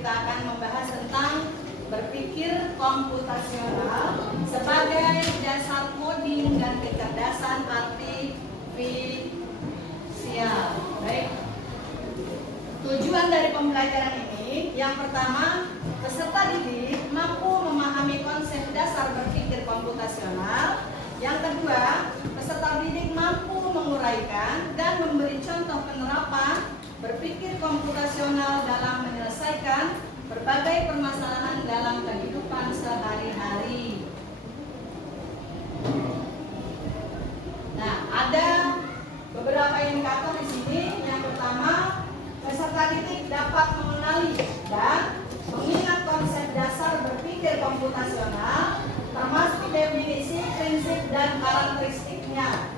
kita akan membahas tentang berpikir komputasional sebagai dasar coding dan kecerdasan artifisial. Baik. Tujuan dari pembelajaran ini, yang pertama, peserta didik mampu memahami konsep dasar berpikir komputasional. Yang kedua, peserta didik mampu menguraikan dan memberi contoh penerapan berpikir komputasional dalam menyelesaikan berbagai permasalahan dalam kehidupan sehari-hari. Nah, ada beberapa indikator di sini. Yang pertama, peserta didik dapat mengenali dan mengingat konsep dasar berpikir komputasional, termasuk definisi, prinsip, dan karakteristiknya.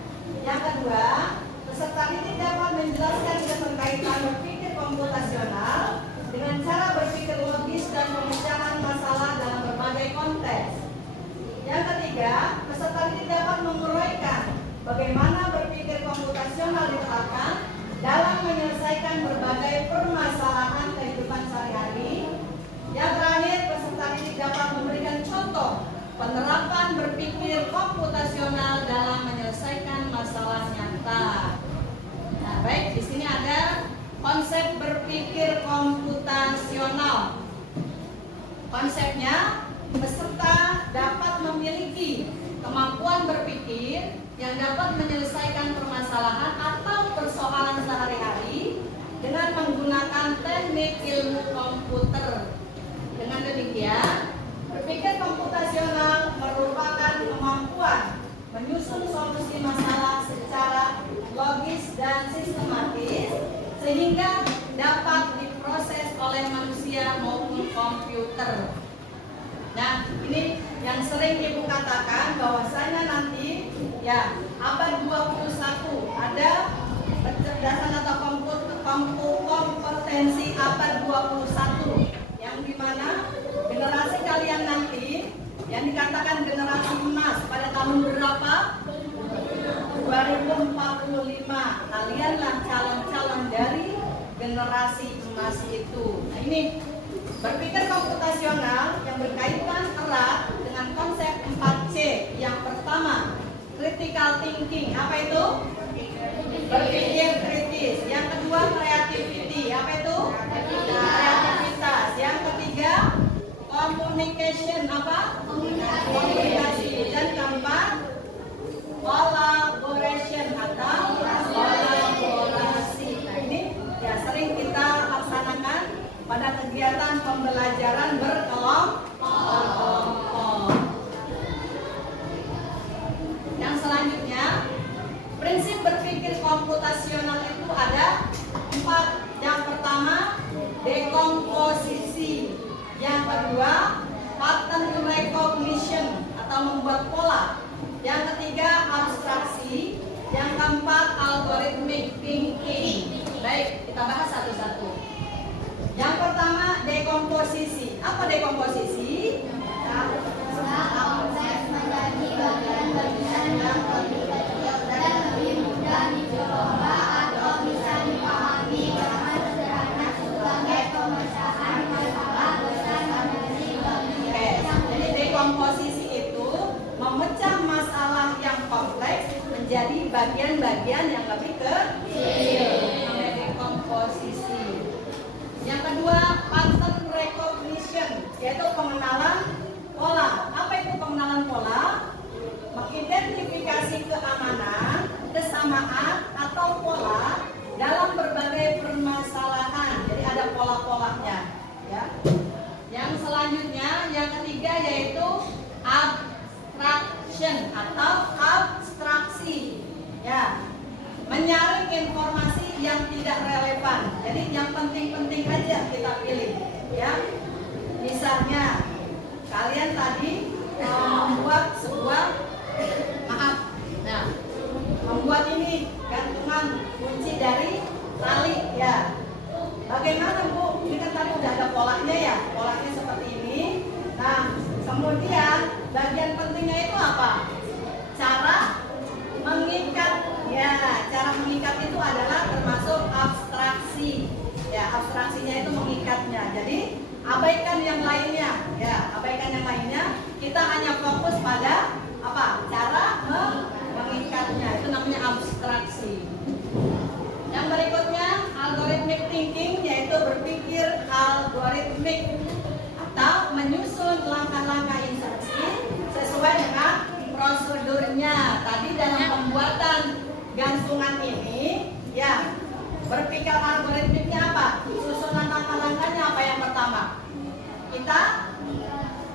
Yang kedua, peserta didik dapat menjelaskan keterkaitan berpikir komputasional dengan cara berpikir logis dan pemecahan masalah dalam berbagai konteks. Yang ketiga, peserta didik dapat menguraikan bagaimana berpikir komputasional diterapkan dalam menyelesaikan berbagai permasalahan kehidupan sehari-hari. Yang terakhir, peserta didik dapat memberikan contoh penerapan berpikir komputasional dalam menyelesaikan masalah nyata. Nah, baik, di sini ada konsep berpikir komputasional. Konsepnya, peserta dapat memiliki kemampuan berpikir yang dapat menyelesaikan permasalahan atau persoalan sehari-hari dengan menggunakan teknik ilmu komputer. Dengan demikian, berpikir komputasional merupakan kemampuan menyusun solusi masalah secara logis dan sistematis sehingga dapat diproses oleh manusia maupun komputer. Nah, ini yang sering Ibu katakan bahwasanya nanti ya abad 21 ada kecerdasan atau kompetensi abad 21 yang dimana generasi kalian nanti yang dikatakan generasi emas pada tahun berapa? 2045. Kalianlah calon-calon dari generasi emas itu. Nah, ini berpikir komputasional yang berkaitan erat dengan konsep 4C. Yang pertama, critical thinking. Apa itu? Berpikir kritis. Yang kedua, creativity. Apa itu? Kreativitas. Yang ketiga, communication. Apa? Komunikasi. Dan keempat, collaboration atau kolaborasi. Nah, ini ya sering kita laksanakan pada kegiatan pembelajaran berkelompok. Yang selanjutnya, prinsip berpikir komputasional itu ada 4. Yang pertama, dekomposisi. Yang kedua, pattern recognition atau membuat pola. Yang ketiga, abstraksi. Yang keempat, algorithmic thinking. Baik, kita bahas satu-satu. Yang pertama, dekomposisi. Apa dekomposisi? Proses menjadi bagian-bagian yang lebih kecil dan lebih mudah dicoba atau bisa dipahami dengan sederhana sebagai pemecahan masalah besar menjadi bagian. Jadi dekomposisi itu memecah masalah yang kompleks menjadi bagian-bagian yang lebih kecil. Namanya dekomposisi. Yang kedua, pattern recognition, yaitu pengenalan pola. Apa itu pengenalan pola? Mengidentifikasi keamanan, kesamaan, atau pola dalam berbagai permasalahan. Jadi ada pola-polanya. Ya. Yang selanjutnya, yang ketiga yaitu abstraction atau abstraksi. Ya. Menyaring informasi yang tidak relevan. Jadi yang penting-penting aja kita pilih, ya. Misalnya kalian tadi membuat sebuah membuat ini gantungan kunci dari tali, ya. Bagaimana, Bu? Ini kan tadi udah ada polanya, ya. Polanya seperti ini. Nah, kemudian bagian pentingnya itu apa? Cara mengikat. Ya, cara mengikat itu adalah termasuk abstraksi. Ya, abstraksinya itu mengikatnya. Jadi abaikan yang lainnya. Ya, abaikan yang lainnya. Kita hanya fokus pada apa? Cara mengikatnya. Itu namanya abstraksi. Yang berikutnya algorithmic thinking, yaitu berpikir algoritmik atau menyusun langkah-langkah instruksi sesuai dengan prosedurnya. Tadi dalam pembuatan gantungan ini, ya, berpikir algoritmiknya apa? Susunan langkah-langkahnya apa yang pertama? Kita,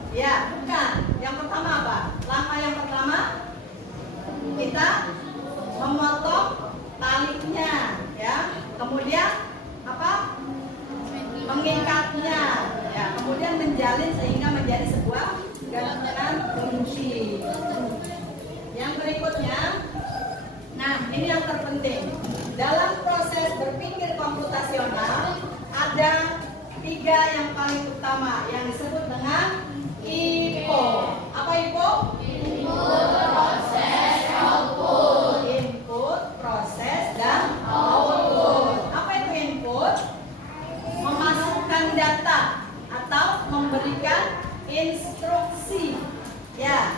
ya, bukan. Yang pertama apa? Langkah yang pertama, kita memotong talinya, ya. Kemudian apa? Mengikatnya, ya. Kemudian menjalin sehingga menjadi sebuah gantungan kunci. Yang berikutnya, nah ini yang terpenting. Dalam proses berpikir komputasional ada 3 yang paling utama yang disebut dengan IPO. Apa IPO? Input, proses, output. Input, proses, dan output. Apa itu input? Memasukkan data atau memberikan instruksi. Ya.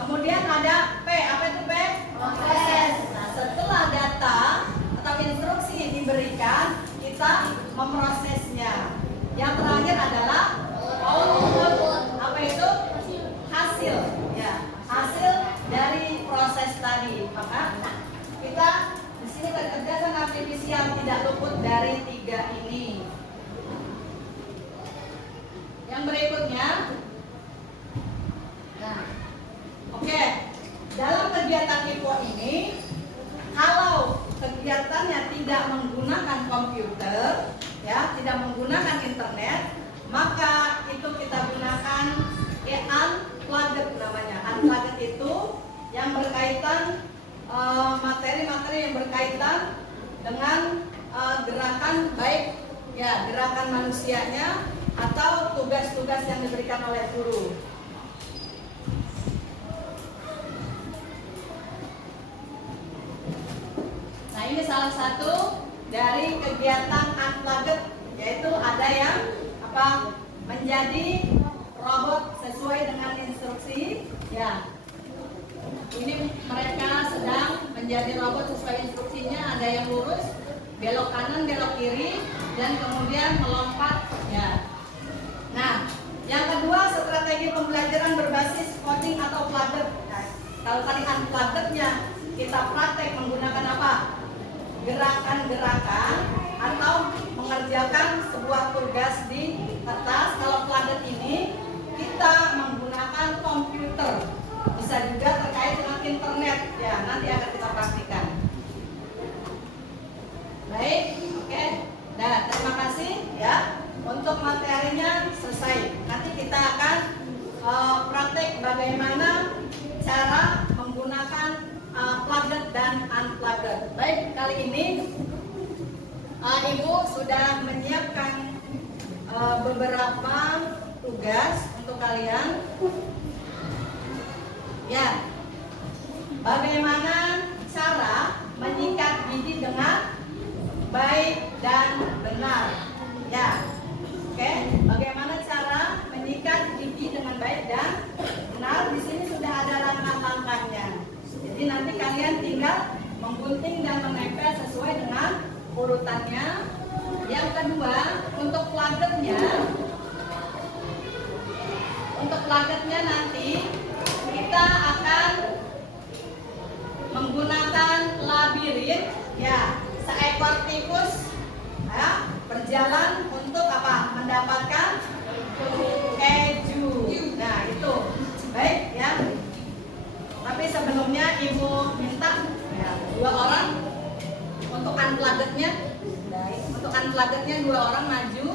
Kemudian ada P. Apa itu P? Proses. Nah, setelah data atau instruksi diberikan, kita memprosesnya. Yang terakhir adalah output. Apa itu? Hasil. Ya, hasil dari proses tadi. Maka kita di sini kecerdasan artifisial tidak luput dari 3 ini. Yang berikutnya, nah, oke. Dalam kegiatan IPO ini, kalau kegiatannya tidak menggunakan komputer, ya, tidak menggunakan internet, maka itu kita gunakan unplugged namanya. Unplugged itu yang berkaitan materi-materi yang berkaitan dengan gerakan, baik ya gerakan manusianya atau tugas-tugas yang diberikan oleh guru. Nah, ini salah satu dari kegiatan unplugged, yaitu ada yang apa? Menjadi robot sesuai dengan instruksi, ya. Ini mereka sedang menjadi robot sesuai instruksinya, ada yang lurus, belok kanan, belok kiri, dan kemudian melompat, ya. Nah, yang kedua strategi pembelajaran berbasis coding atau plugged. Nah, kalau tadi unplugged-nya kita praktek menggunakan apa? Gerakan-gerakan atau mengerjakan sebuah tugas di kertas. Kalau plugged ini kita menggunakan komputer. Bisa juga terkait dengan internet. Ya, nanti akan kita praktikan. Baik, oke. Nah, terima kasih ya. Untuk materinya selesai. Nanti kita akan praktek bagaimana cara menggunakan plugged dan unplugged. Baik, kali ini Ibu sudah menyiapkan beberapa tugas untuk kalian. Ya, bagaimana cara menyikat gigi dengan baik dan benar. Ya, oke. Bagaimana cara menyikat gigi dengan baik dan benar? Di sini sudah ada langkah-langkahnya. Jadi nanti kalian tinggal menggunting dan menempel sesuai dengan urutannya. Yang kedua, untuk pluggednya nanti kita akan menggunakan labirin, ya, seekor tikus ya, berjalan untuk apa? Mendapatkan keju. Nah, itu baik ya. Tapi sebelumnya Ibu minta ya, 2 orang untuk unplugged-nya. Untuk unplugged-nya 2 orang maju.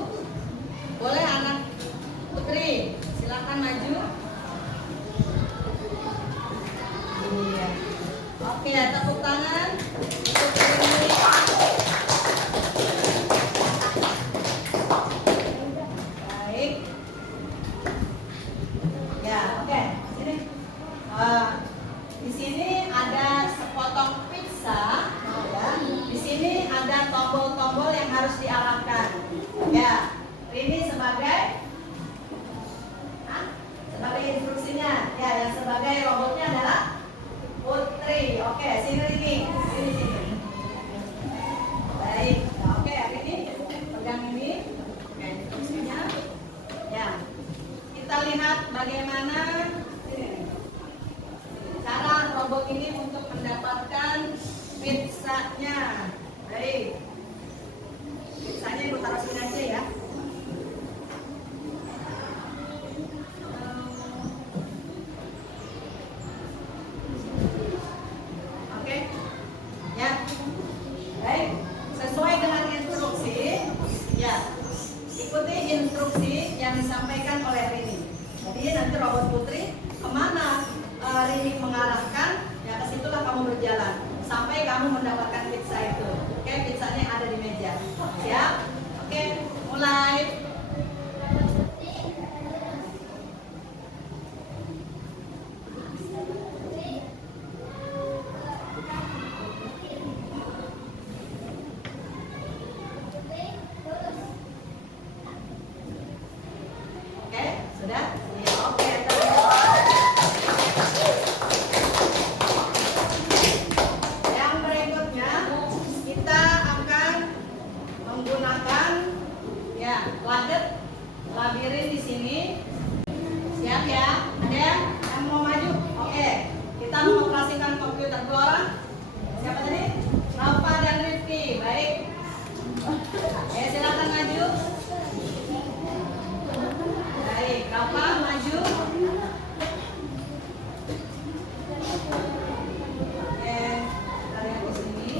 Boleh anak Putri, silakan maju. Iya. Oke, tepuk tangan untuk Putri. Baik. Ya, oke. Sini. Di sini ada sepotong pizza. Ya. Di sini ada tombol-tombol yang harus diarahkan. Ya, ini sebagai slide. Oke, sudah? Ya, oke. Yang berikutnya kita akan menggunakan ya labirin di sini. Siap ya? Ada yang mau maju? Oke. Kita mengoperasikan komputer dua orang. Siapa tadi? Rafa dan Rifki. Baik. Oke, silakan maju. Baik, Rafa maju. Oke, kalian di sini.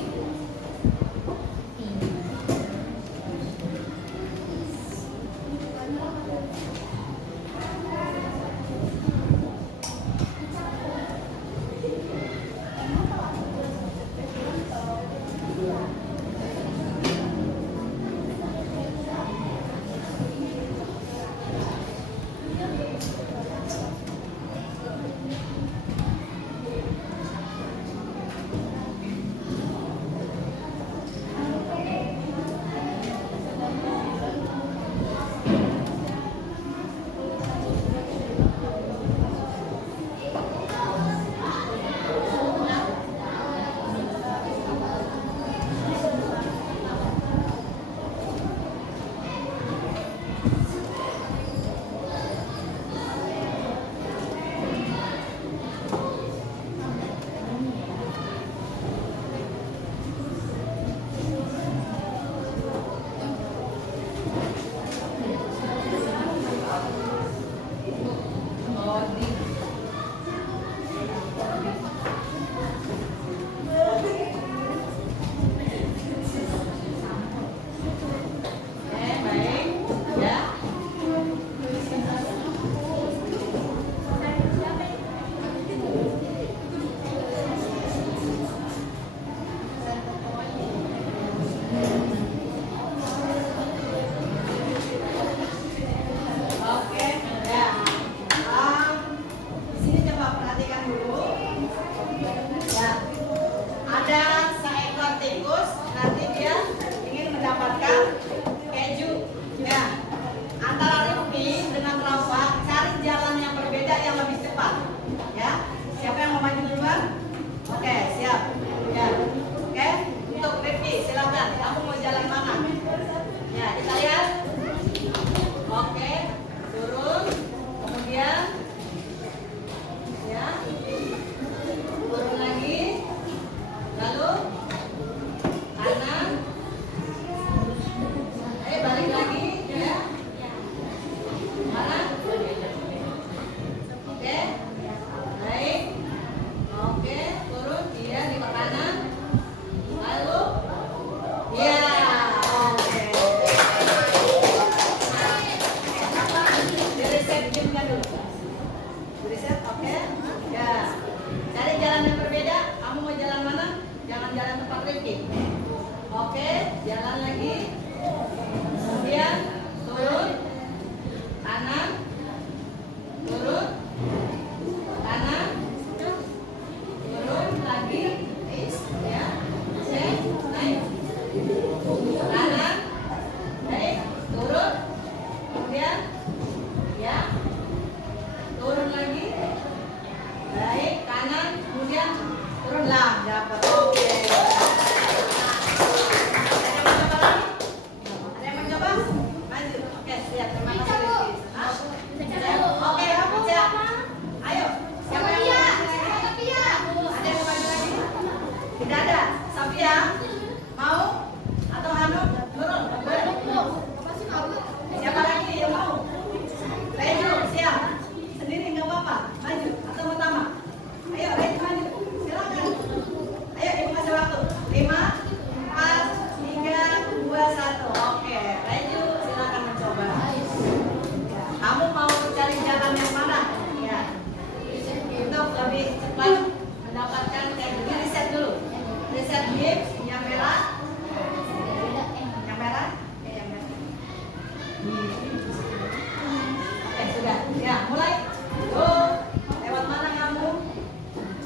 Ya, mulai. Tuh, lewat mana kamu?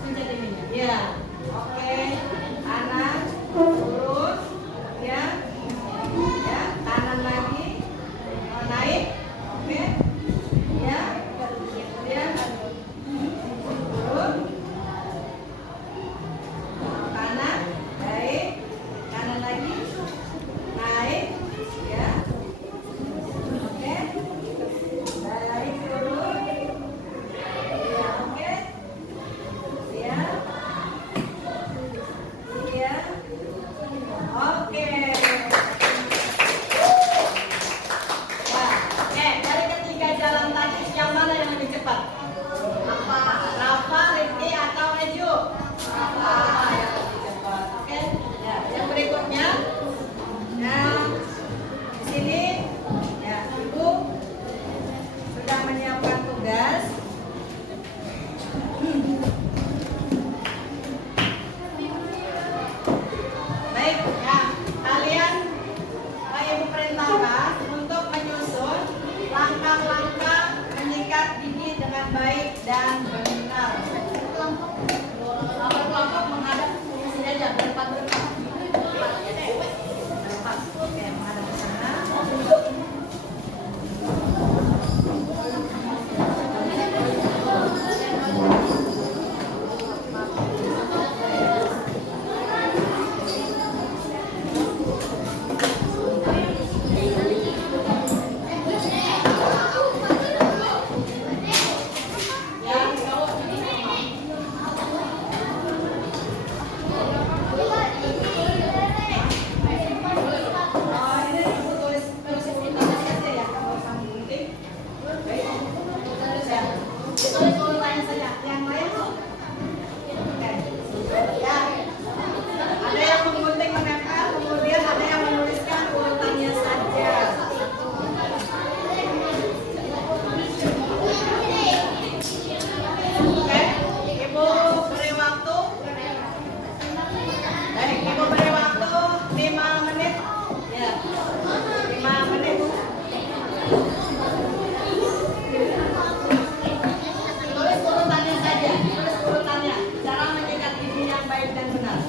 Pencet ininya. Ya, oke. Kanan, lurus. Ya, ya, kanan lagi. Naik. Oke. Ya, kemudian turun. Kanan, baik. Kanan lagi. Naik. Ya. Oke. Naik turun. Ya, oke. Ya. Ya. Oke. Nah, dari ketiga jalan tadi yang mana yang lebih cepat? Rafa, Rifki, atau Eju? Rafa yang lebih cepat. Oke. Ya, yang berikutnya. Nah, di sini ya, Ibu sudah menyiapkan tugas. Baik, ya. Kalian Ibu perintahkan untuk menyusun langkah-langkah menyikat gigi dengan baik dan benar. Kelompok menghadap ke sini aja, berempat-berempat. Berempat. Oke, menghadap ke sana. Oh, ini Ibu tulis urutannya saja ya, kalau sama gunting. Baik. Tulis ya. Tulis urutannya saja. Yang lain tuh. Oke. Ya. Ada yang menggunting menempel, kemudian ada yang menuliskan urutannya saja. Oke, Ibu beri waktu. Baik, Ibu beri waktu 5 menit. Ya, 5 menit. Tulis urutannya saja, tulis urutannya. Cara menyikat gigi yang baik dan benar.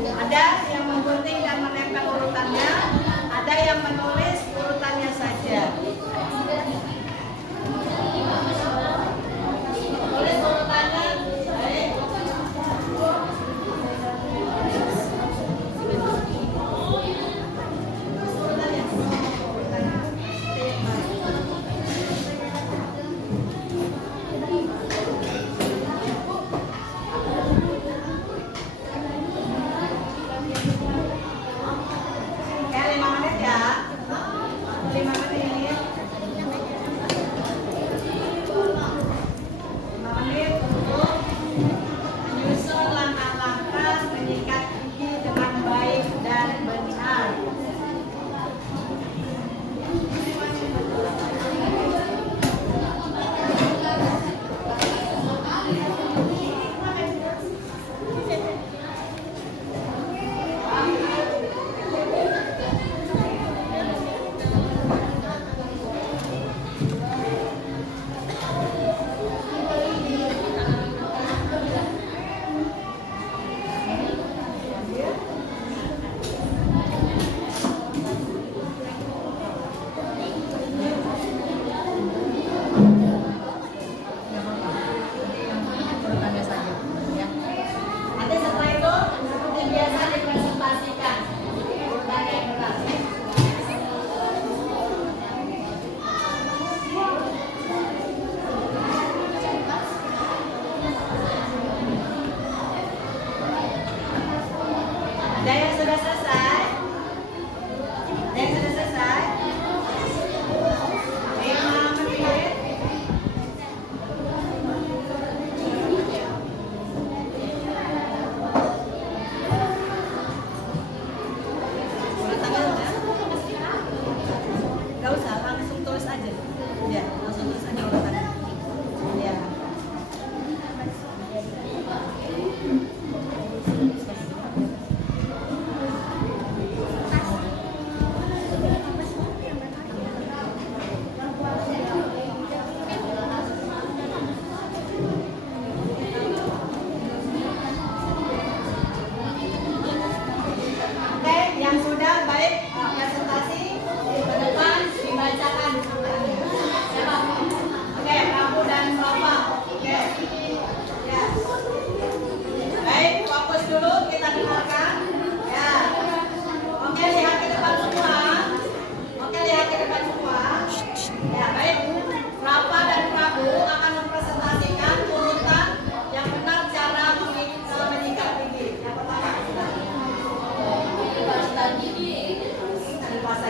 Ada yang menggunting dan menempel urutannya, ada yang menulis urutannya saja. Tulis urutannya, baik. Urutannya, urutannya. Oke, 5 menit ya.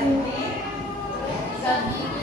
Lanjuti. Segitiga